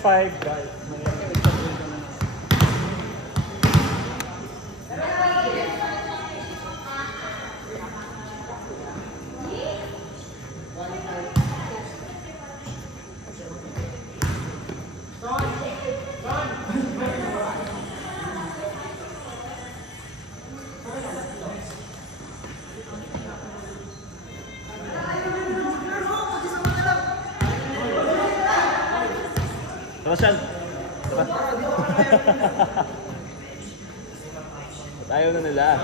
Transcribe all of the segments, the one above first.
5 guys. Roshan! Diba? Ayaw na nila.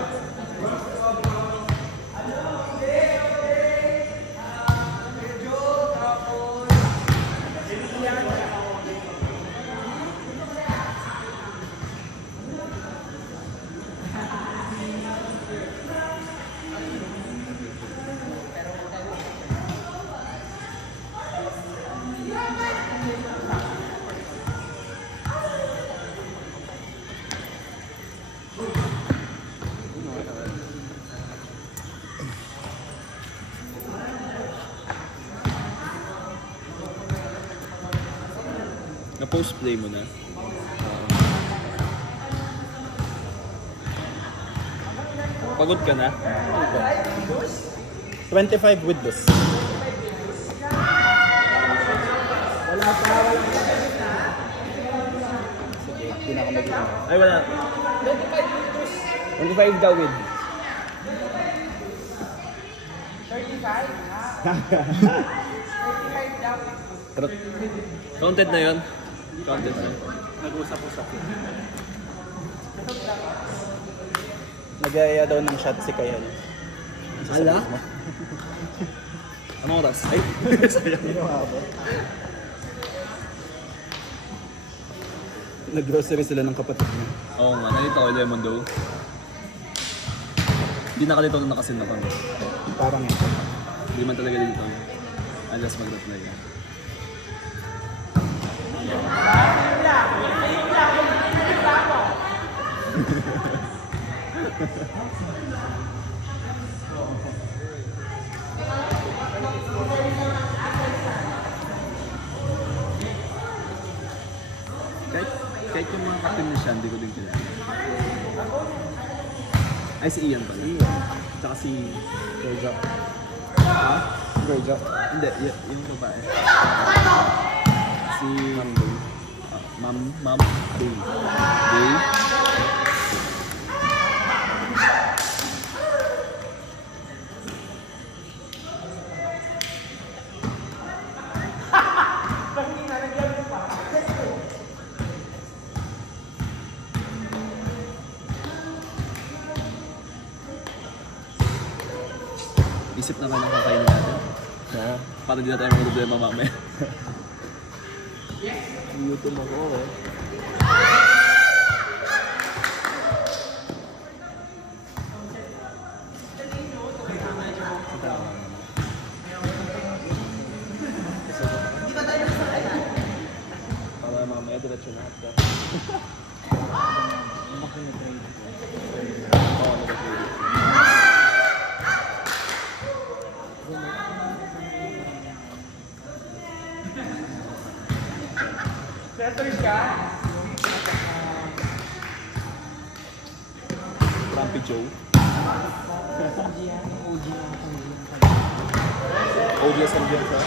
Na-post play mo na? Pagod ka na? 25 with this. Wala pa. Sige, hindi na ako mag-iwan. Ay, wala. 25 daw with. 35? Counted na yun? Counted na. Nag-usap-usap yun. Nag-aaya daw ng shot si Kayal. Ala? Anong oras? Ay, sayang. Nag-grocery sila ng kapatid niya. Oo nga, nakita ko lemon daw. Hindi nakalito na nakasin na kami. Parang ito. Hindi man talaga dito. Unless mag-reply ka. Kahit yung mga kapatid na siya, hindi ko din kilala. Ay, si Ian pala. Tsaka si... Georgia. Ha? Georgia. Hindi, yung babae. Si... Ma'am Day. Day? Isip na kayo ng kakainin natin. Ha? Para di na tayo mga problema mamaya. YouTube ako eh. Para mamaya diretso na hapda. Oo, nag-trade. Rampy Joe. OGS ang dyan sa?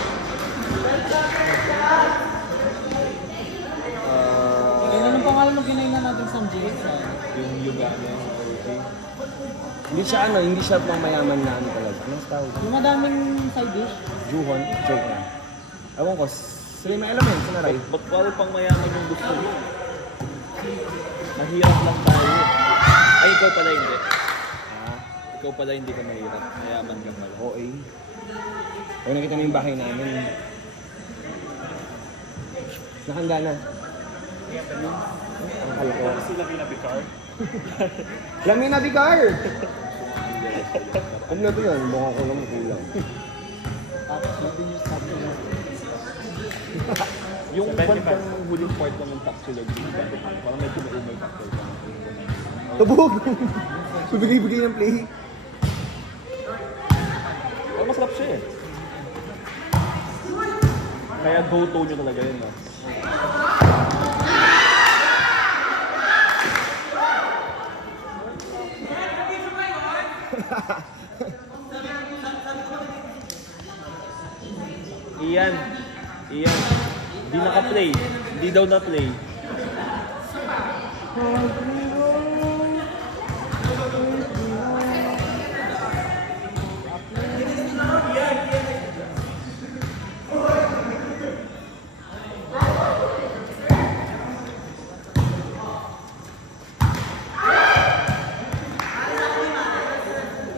Anong pangalan ng kinain natin sa MGS? Yung Lugano, OG. Hindi siya hindi siya pang mayaman na talaga. Anong tawag? Yung madaming side dish? Juhon? Joke na. Ewan ko, sila may element, sila rin. Ba't pala pang mayaman yung gusto mo? Mahirap lang tayo. Ay, ikaw pala hindi. Ikaw pala hindi ka mahirap. Mayaman ka pala. OA. Pag nakita mo yung bahay namin, nakahanda na. Ang kalko. Sila kinabicar? Lamina Vicar! Kung na ito yan, mukha ko lang kulang. Tapos natin yung stop nila. Yung bandang huling part ng taxilog, parang may kumay factor ka. Tabog! Bibigay-bigay ng play. Oh, masarap siya eh. Kaya go-to nyo talaga yun, no? Iyan. Iyan. Hindi naka-play. Hindi daw na-play.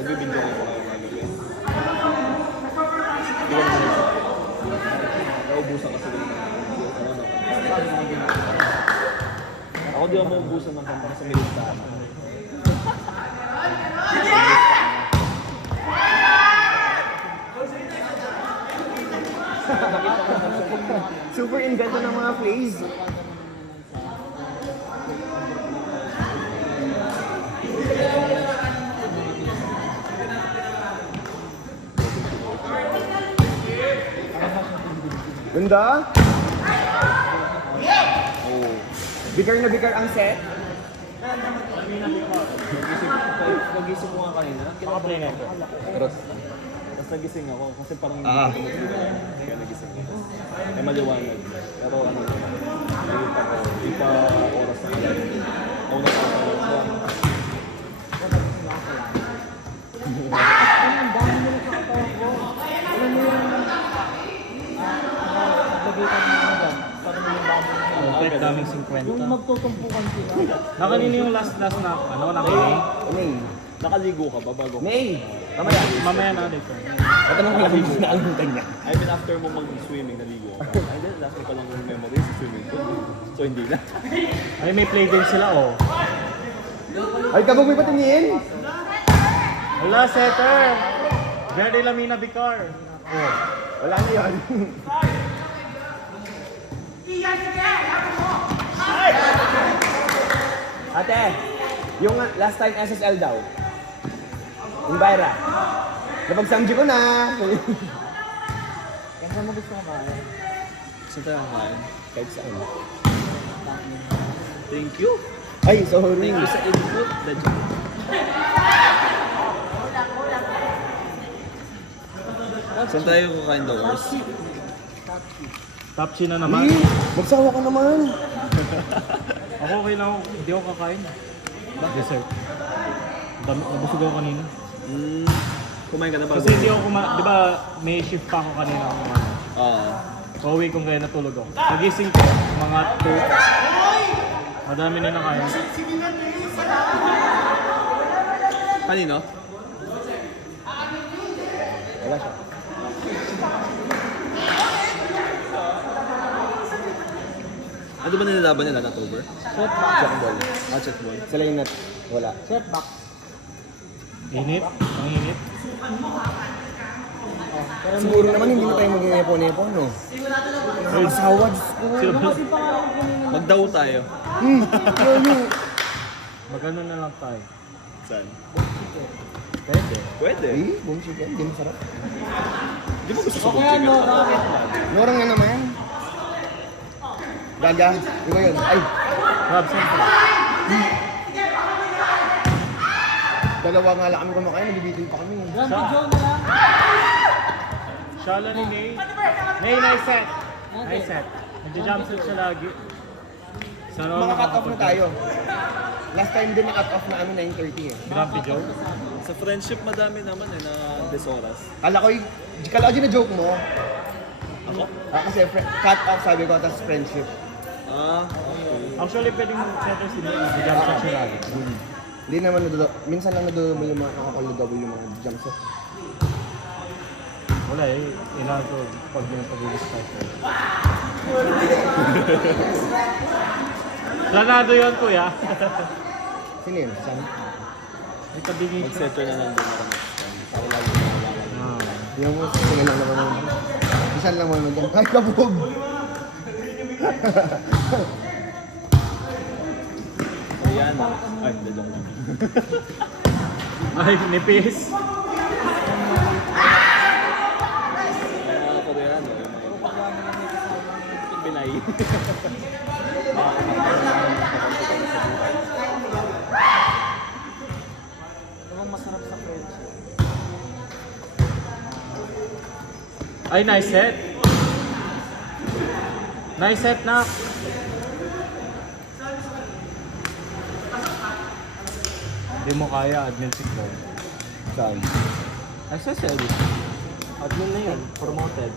Nagbibidyo ko po kayo gagawin. Hindi ko naman ito. Naubusan kasi rin. Ako di ako maubusan ng kanta kasi may listahan. Super invento ng mga plays. Ganda? Oo. Bigger na bigger ang set. Nagising ko nga kanina. Naka-play na ito. Tapos nagising ako kasi parang hindi ko mag-sleep. Kaya nagising ako. Ay maliwanag. Pero ano naman. Hindi pa oras na kailan. Ako na pa ako. Ang dami nila sa katawan ko. Alam mo yung naglagay ka ng mga dyan. Parang yung dami nila. Pet daming Yung 50. magtutumpukan sila. Nakanino yung last na ano na May? May. Nakaligo ka ba bago? May. Mamaya. Mamaya na ulit. Tatanong ko lang kung na ang kanya. I mean after mo mag-swimming, naligo ako. Ay then, last ko lang yung memory sa swimming pool. So hindi na. Ay may play din sila oh. Ay, kabog may patingin. Wala setter. Jerry Lamina Vicar. Oh, wala na yun. Ate, yung last time SSL daw. Yung Byra. Napag-samji ko na. Kaya saan mo gusto kumain? Saan tayo kumain? Kahit saan. Thank you. Ay, sorry. Thank you sa input. Saan tayo kukain daw, Ors? Top chi na naman. Hey, magsawa ka naman. Ako okay lang ako. Hindi ako kakain. Dessert. Nabusog ako kanina. Kumain ka na ba? Kasi hindi ako di ba may shift pa ako kanina. Oo. Pauwi kong kaya natulog ako. Nagising ko, mga 2. Madami na nakain. Kanino? Wala siya. Ano ba nilalaban nila na October? Set box. Check ball. Check ball. Sila yung wala. Set box. Init. Ang init. Pero Siguro naman hindi na tayo mag-inepon-epon, no? Nakakasawa, Diyos ko. Sila kasi pangalan ko nila. Magdaw tayo. Ano? Magano na lang tayo. Saan? Pwede. Pwede. Eh, boom chicken, di masarap. Di mo gusto sa Okay, chicken? ano, nakakit. Norang nga naman. Gaga, di ba yun? Ay, Rob, siyempre. dalawa nga lang kami kumakain, nabibitin pa kami. Grand Joe na lang. Shala ni May. May, nice set. Nice set. Nag-jump set siya lagi. Sana ako Maka-cut off na makakapunta. tayo. Last time din na-cut off na ano, 9:30 eh. Grumpy Joe. Sa friendship madami naman na desoras. Kala ko yung, kala ko na joke mo. Ako? Kasi cut off sabi ko, tapos friendship. Actually, pwedeng setter si May. Nag-jump set siya lagi. Hindi naman minsan lang nadudumo yung mga nakakulugaw yung mga jump set. Wala eh. Inato pag may pag-i-start. Planado yun, kuya. Sino yun? Saan? May tabingin siya. Mag-settle na lang din ako next time. Para lagi na nalaman. Yung mo, sila lang naman yun. Isan lang naman dyan. Ay, kabog! Ayan. Ay, hindi joke lang. Ay, nipis. Mga Koreano. Yung mga nanay. Ano bang masarap sa friendship? Ay, nice set. Nice set na. Hindi mo kaya, admin si Claire. Saan? SSL. Admin na yun, promoted.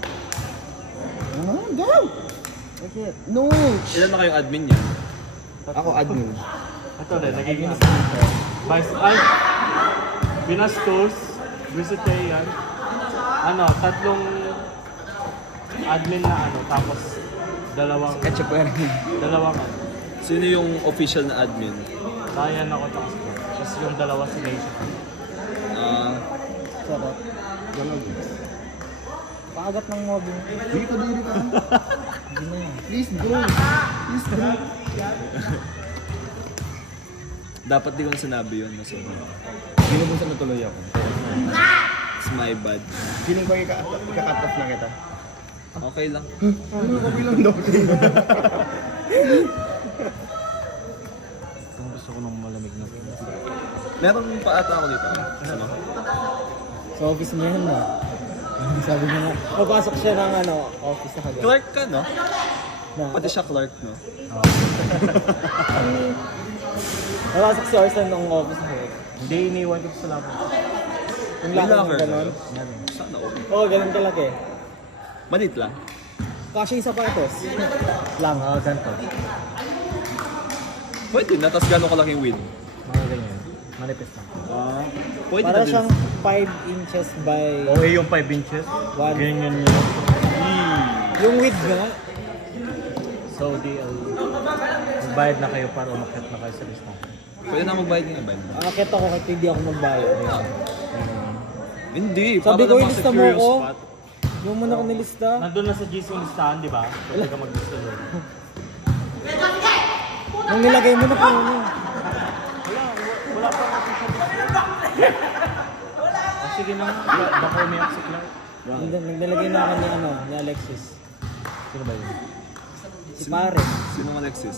Ah, go! Okay. No! Ilan na kayong admin niya? Ako admin. Ito rin, nagiging speaker. Vice, ay! Binastos, Visitayan. Ano, tatlong admin na ano, tapos dalawang ano. Sino yung official na admin? Ryan ako tapos yung dalawa si Nation. Sarap. Ganun. Paagat ng mobbing. Dito, dito ka. Hindi na yan. Please go. Please go. Dapat di ko na sinabi yun. So, Ginubusan na tuloy ako. it's my bad. Feeling ko ika-cut off na kita. Okay lang. Ano ko bilang daw? Kung gusto ko ng malamig na Meron pa ata ako dito. Ano? Sa office niya yan na. Sabi niya na, papasok siya ng ano, office na kagad. Clark ka, no? Na, Pati siya Clark, no? papasok si Orson ng office na kagad. Hindi, iniwan ko sa laptop. Yung May locker locker ng ganon. kayo? Sana all. Oo, ganun kalaki. Malit lang. Kasi yung sapatos. Lang. Ganito. Pwede na, tapos gano'ng kalaking win? Mga ganyan. Manipis lang. Pwede Para na din. siyang 5 inches by... Okay yung 5 inches. One. Ganyan yun. Yung width nga. So, magbayad na kayo para umakyat na kayo sa listahan. Pwede na magbayad nga, bayad na. Akit ako kahit hindi ako magbayad. Hindi, Sabi para ko, naman ilista sa mo curious ako. spot. Yung muna ko nilista. Nandun na sa GC yung listahan, di ba? Pwede ka mag-lista doon. Nung nilagay mo na puno. Wala pa ako sa sige na nga. Baka umiyak si Clark. Naglalagay na ako ni, ano, ni Alexis. Sino ba yun? Si Pare. Sino ang Alexis?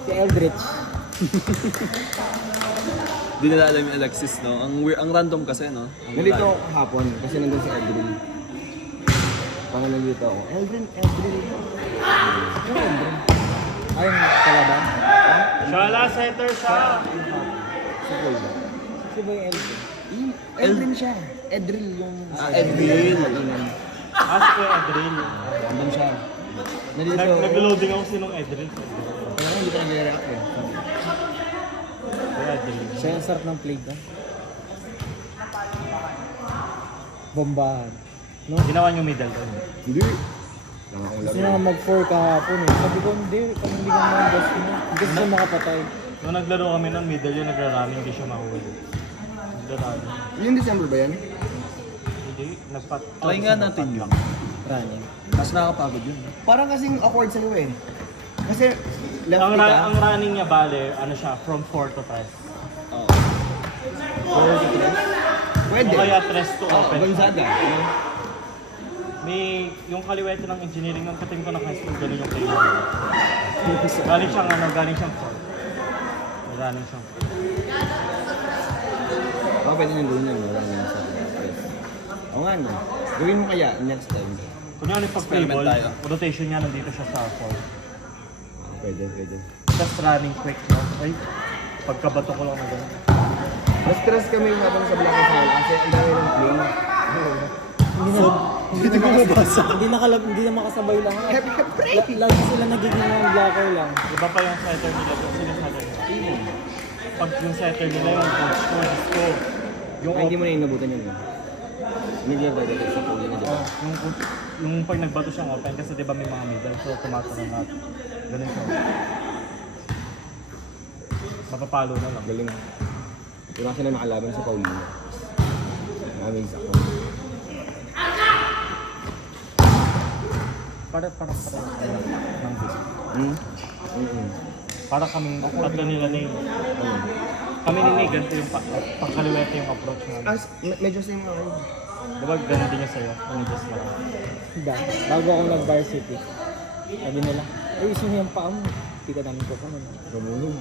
Si Eldritch. Di nila alam yung Alexis, no? Ang random kasi, no? Ang Nandito random. ako kahapon kasi nandun si Eldrin. Pang nandito ako. Eldrin. Ayun, kalaban. Shala, setter siya! Si Paul. Si Boy Eldritch. Eldrin siya. Edril yung... Edril. Ask ko yung Edril. Andun siya. Nandito. Nag-loading ako sinong Edril. Kaya nga hindi pa nag-react eh. Kaya Edril. Siya yung sarap ng play ka. Bombahan. No? Ginawa niyo middle doon. Hindi. Lang akong Kasi laro. nga mag-4 kahapon eh. Sabi ko, hindi. Kung hindi ka mga boss ko na. Hindi siya makapatay. Nung naglaro kami ng middle, yung nagra-running, hindi siya mahuli. Nagra-running. Yung December ba yan? Hindi, nagpat... Try nga natin yun. Running. Mas nakakapagod yun. no? Parang kasing awkward sa liwa eh. Kasi left Ang, ka. ang running niya, bale, ano siya, from 4 to 3. Oo. Pwede. O kaya 3 to Oo, open. Gonzaga. May, yung kaliwete ng engineering ng kating ko ng high school, ganun yung play namin. Galing siyang ano, galing siyang 4. Galing siyang 4. Oo, pwede nyo gawin yun. Wala nyo sa stress. Oo nga no. Gawin mo kaya next time. Kunyari pag play Experiment ball, tayo. rotation niya nandito siya sa 4. Pwede, pwede. Just running quick, no? Ay, pagkabato ko lang na gano'n. Na-stress kami habang sa Black Hole kasi ang dami ng play. Hindi na makasabay lang. Lagi sila nagiging mga blocker lang. Iba pa yung setter nila, yung sinasabi nila. Pag yung setter nila yung coach ko, yung Ay, hindi mo na inabutan yun. Hindi lang talaga sa puli na dyan. yung pag nagbato siyang open, kasi di ba may mga middle, so tumatara na. Ganun siya. Mapapalo na lang. Galing. Wala sila nakalaban sa Paulina. Amaze ako. Para ng business. Para kaming tatlo nila na yun. Kami ni Nate, ganito yung pagkaliwete yung approach namin. Medyo same ako. Diba ganun din niya sa'yo? Ano just lang. Diba? Bago ako nag-varsity. Sabi nila, ayusin mo yung paa mo. Hindi ka namin ko pa naman. Gamulong.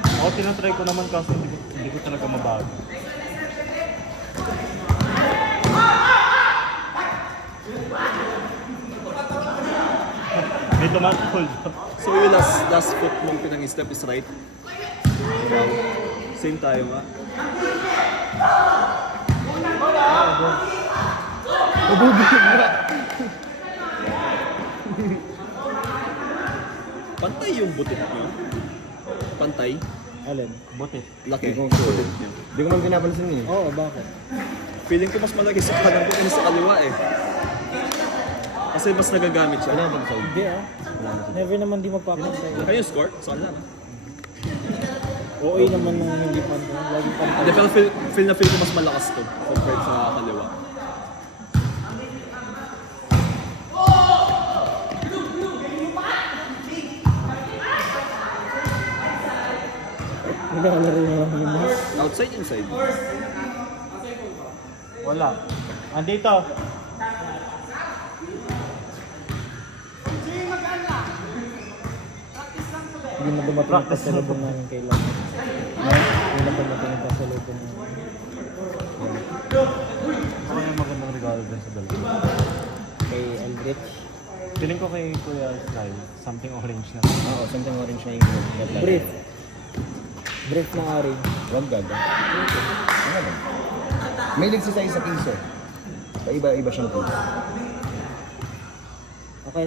Ako tinatry ko naman kasi hindi ko talaga mabago. May tumatol. So yung last foot mong pinang-step is right? Wow. Same tayo nga. Pantay yung butit niyo. Pantay. Alin? Butit. Laki. Hindi ko Butit niyo. Hindi ko man pinapansin eh. Oo, bakit? Feeling ko mas malaki sa kanan ko kaysa sa kaliwa eh. Kasi mas nagagamit siya. Ano ang side? Hindi ah. Never naman di magpapantay. Kayo score? Saan lang? OA naman nung hindi pantay. Lagi pantay. Hindi, pero feel na feel ko mas malakas to compared sa kaliwa. Hindi ka laro na lang yun. Outside, inside. Wala. Andito. Hindi na dumating yung pasalubong namin kailangan. Hindi na dumating yung pasalubong namin. Ako yung magandang regalo din sa dalawa. Kay Aldrich. Feeling ko kay Kuya Sly, something orange na. Oo, something orange na yung Brief. Brief na orange. Wag gaga. Ano ba? May nagsisay sa piso. Iba-iba siyang piso. Okay,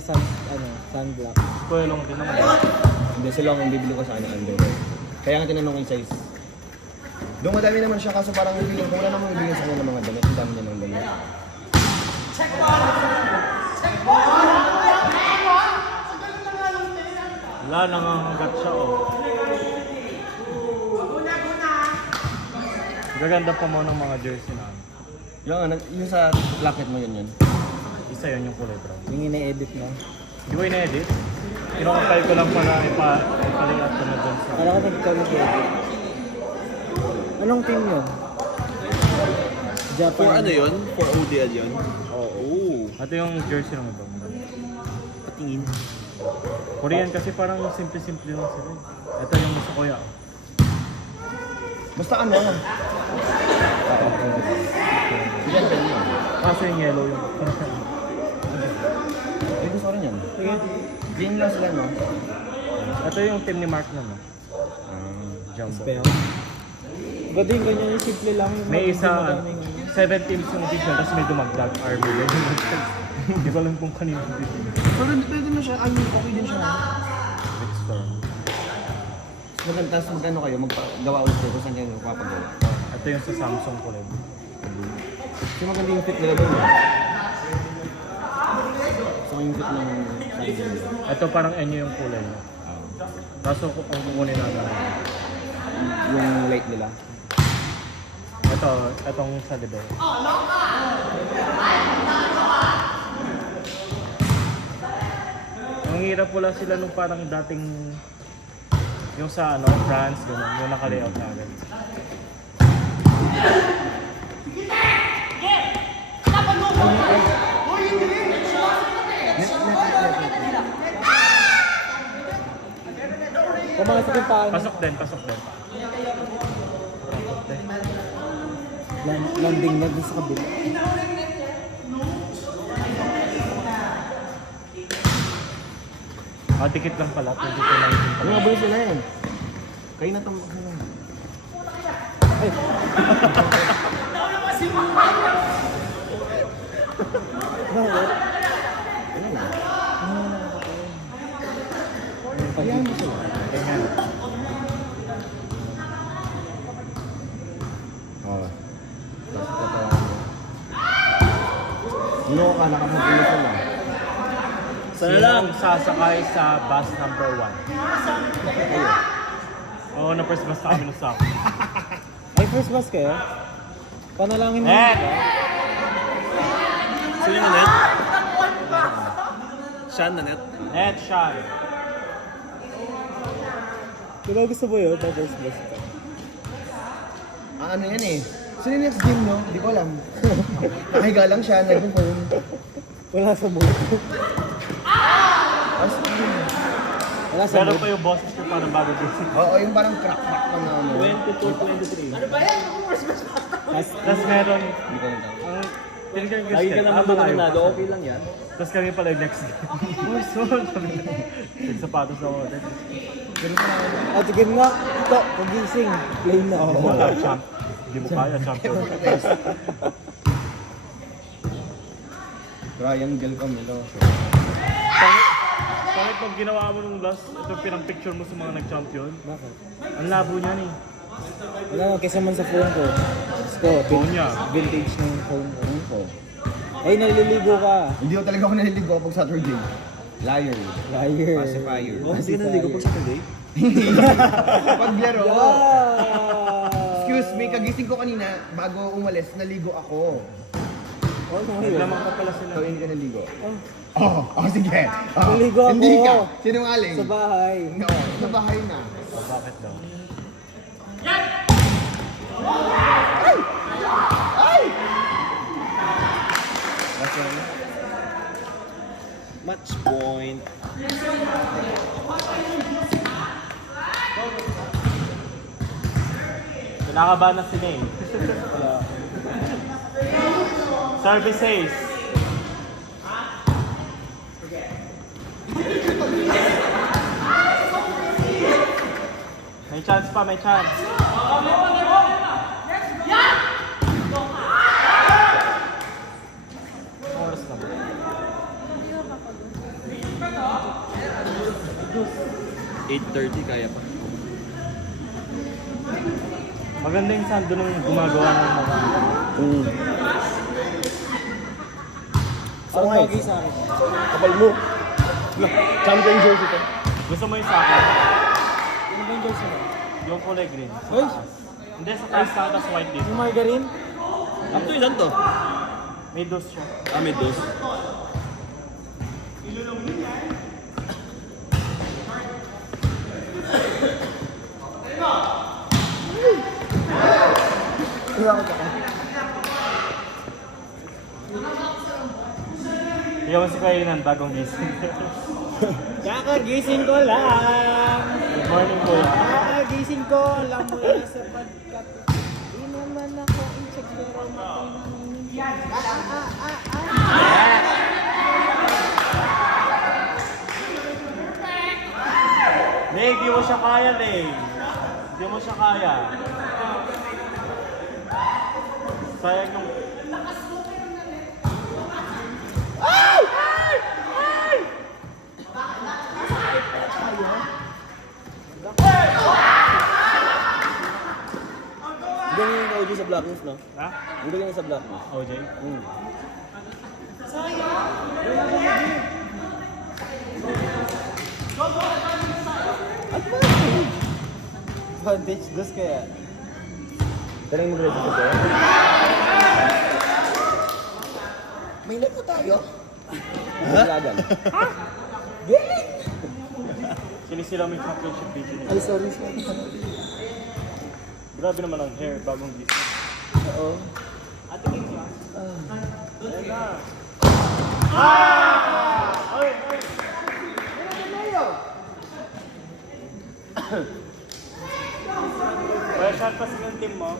sunblock. Kuya Long din naman. Hindi sila ang bibili ko sa kanya underwear. Kaya nga tinanong ko yung size. Doon madami naman siya kaso parang feeling ko wala namang ibigay sa kanya ng mga damit. Ang dami niya ng damit. Wala, nangangagat siya oh. Gaganda pa mo ng mga jersey na. Yung sa placket mo yun. Isa yun yung kulay brown. Yung ina-edit na. Di ko ina-edit. Kinukapay ko lang pala ipalikat ko na dun sa... Kala ko nag-edit. Anong team yun? Japan. For ano yun? For ODL yun? Oo. Ito yung jersey ng ibang. Patingin. Korean kasi parang simple-simple lang sila. Ito yung gusto ko ya. Basta ano? Yan din yun. Kaso yung yellow yung... Ay, gusto ko rin yan. Sige. Green lang sila, no? Ito yung team ni Mark na no? Jumbo. Spell. Ganda yung ganyan yung simple lang. Yung May isa, madaming- 7 teams yung edition, tapos may dumagdag army. Hindi ko alam kung kanino dito. Pero pwede na siya. Ay, okay din siya. Big storm. Tapos magkano kayo? Maggawa ulit kayo kung saan kayo magpapagawa. Ito yung sa Samsung ko rin. Kasi maganda yung fit nila doon. So yung fit ng size nila. Ito parang enyo yung kulay niya. Kaso kung kukunin natin. Yung light nila. Itong sa libe. Ang hirap pula sila nung parang dating yung sa France, gano'n, yung naka-layout na agad. Pumasok yung paa. Pasok din. Pasok din. Landing na dun sa kabila. Dikit lang pala, 22.19 pala. Ano nga ba sila yan? Kayo na itong Bakit? Ayan mo sila. Oo. Tapos tatawanan mo. Ano ka? Nakapunta sila. Sana lang. Sinong sasakay sa bus number 1? Oo, na first bus na kami ng stop. Ay, first bus kayo? Panalangin mo. Sino yung net? Sean na net? Ed Sean. Diba gusto mo yun? First bus. Ano yan eh? Sino yung next game, no? Hindi ko alam. Nakahiga lang siya, nag-phone. Wala sa mundo. As in. Wala sa Meron mood. pa yung boses ko parang bago gising. Oo, yung parang crack-crack pa na ano. 22, 23. Tapos meron, Hindi ko natawa. ang tinigyan Lagi ka naman dominado, okay lang yan. Tapos kami pala yung next game. Urson! Nagsapatos na ako. Oh, sige nga. Ito, pagising. Play na. Wala, champ. Hindi mo kaya, champion. Triangle kami, no? Kahit pag ginawa mo nung last, ito pinang-picture mo sa mga nag-champion, Bakit? ang labo niya ni. Wala mo, kesa man sa phone ko. Gusto, Phone niya. vintage na yung phone ko. Ano? Ay, naliligo ka. Hindi ko talaga ako naliligo pag Saturday. Liar. Liar. Pacifier. Kasi naligo pag Saturday. Paglaro. Yeah! Excuse me, kagising ko kanina, bago umalis, naligo ako. Oh, ano yun? Naglamang ka pala sila. So, hindi ka naligo. Sige. Naligo ako. Hindi ka. Sinungaling. Sa bahay. No, sa bahay na. Bakit daw? Match point. Kinakabahan na si May. Services. May chance pa, may chance. Oras na ba? 8:30 kaya pa. Maganda yung sound doon ng gumagawa ng mga. Parang bagay sa akin. Kapal mo. Champion jersey to. Gusto mo yung sa akin? Ano ba yung jersey mo? Yung kulay green. Sa Uy! taas. Hindi, sa taas na, tapos white dito. Yung margarine? Up to ilan to? May dos siya. Ah, may dos. Iyawan si Kainan, bagong gising. Kakagising ko lang! Good morning, kuya. Kakagising ko lang mula sa pagkat. Di naman ako insecure o Leg, di mo siya kaya, Leg. Di mo siya kaya. Sayang yung... Ganyan yung OG sa Black News, no? Ha? Hindi ganyan sa Black News. OJ? Vintage dos kaya. Talang mo ready ko ba? May live po tayo. Lagan. Sinisila mo yung championship video nila. Ay, sorry. Grabe naman ang hair, bagong gising. Oo. Ayan na. Ah! Oy, oy! Kaya shot pa sa team mo.